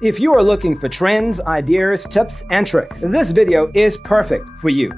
If you are looking for trends, ideas, tips, and tricks, this video is perfect for you.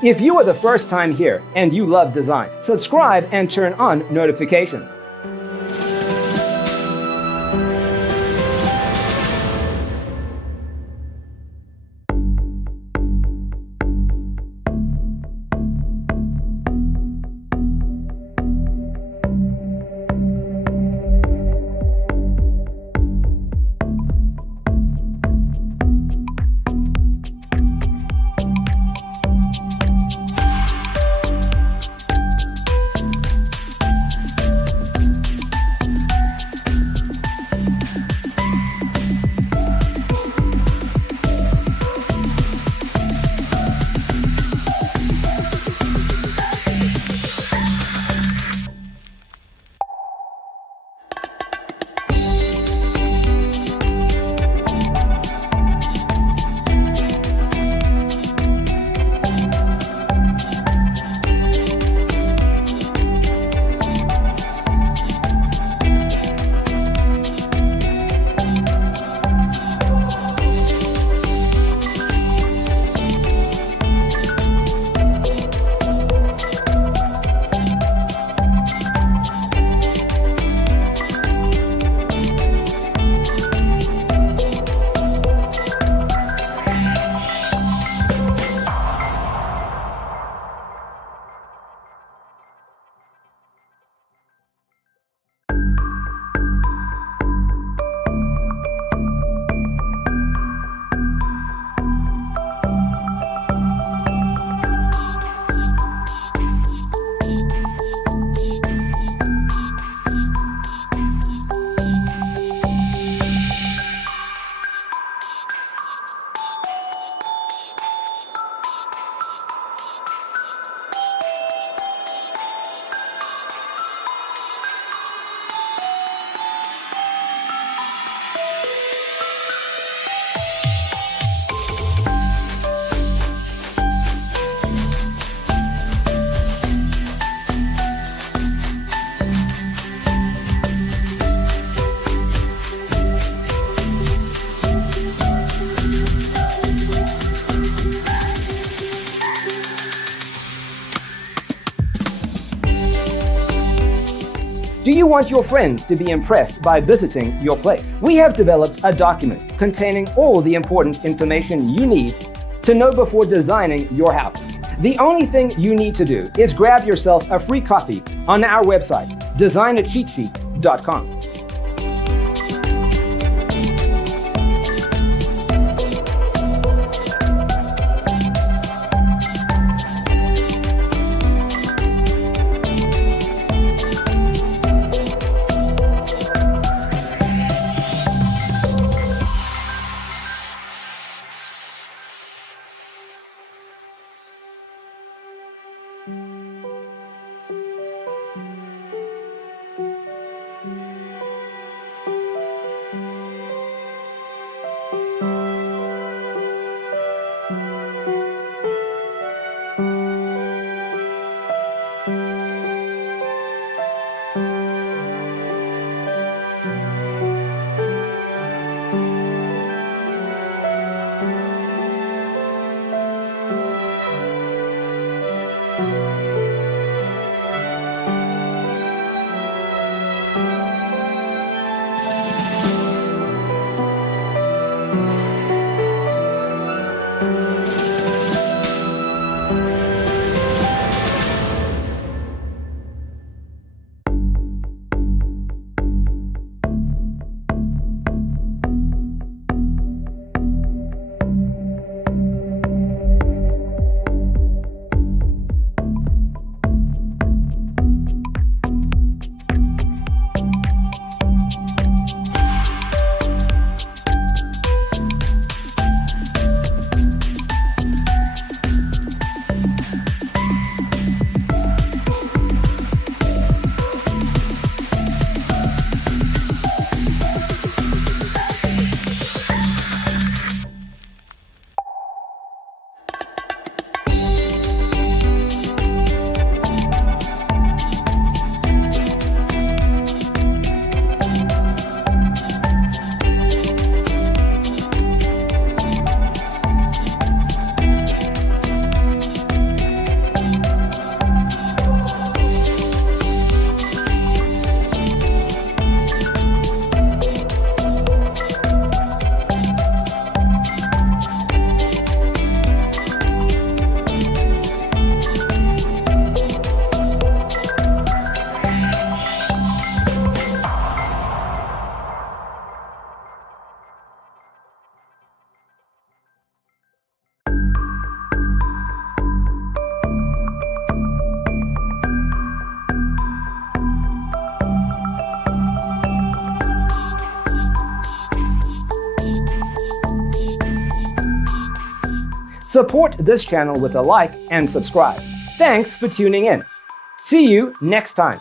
If you are the first time here and you love design, subscribe and turn on notifications. Do you want your friends to be impressed by visiting your place? We have developed a document containing all the important information you need to know before designing your house. The only thing you need to do is grab yourself a free copy on our website, designacheatsheet.com. Support this channel with a like and subscribe. Thanks for tuning in. See you next time.